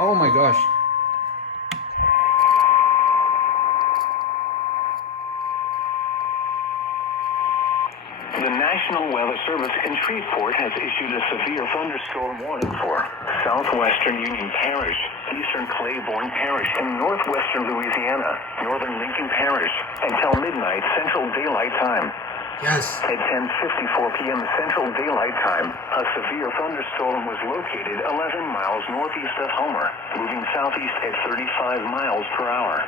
Oh my gosh. The National Weather Service in Shreveport has issued a severe thunderstorm warning for southwestern Union Parish, eastern Claiborne Parish, and northwestern Louisiana, northern Lincoln Parish, until midnight Central Daylight Time. Yes. At 10:54 p.m. Central Daylight Time, a severe thunderstorm was located 11 miles northeast of Homer, moving southeast at 35 miles per hour.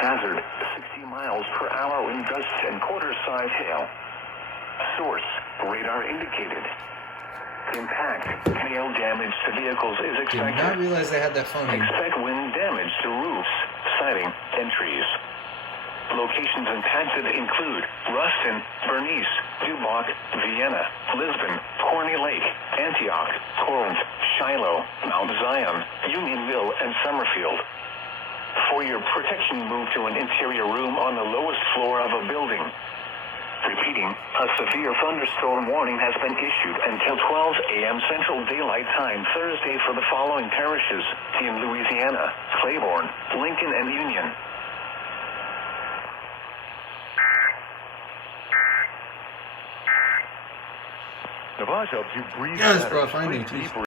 Hazard, 60 miles per hour in gusts and quarter-size hail. Source, radar indicated. Impact, hail damage to vehicles is Did not expected. realize they had that phone. Expect wind damage to roofs, siding, and trees. Locations impacted include Ruston, Bernice, Duboc, Vienna, Lisbon, Corny Lake, Antioch, Corinth, Shiloh, Mount Zion, Unionville, and Summerfield. For your protection, move to an interior room on the lowest floor of a building. Repeating, a severe thunderstorm warning has been issued until 12 a.m. Central Daylight Time Thursday for the following parishes in Louisiana: Claiborne, Lincoln, and Union. Navage helps you breathe Yes, better, bro, finally. sleep deeper,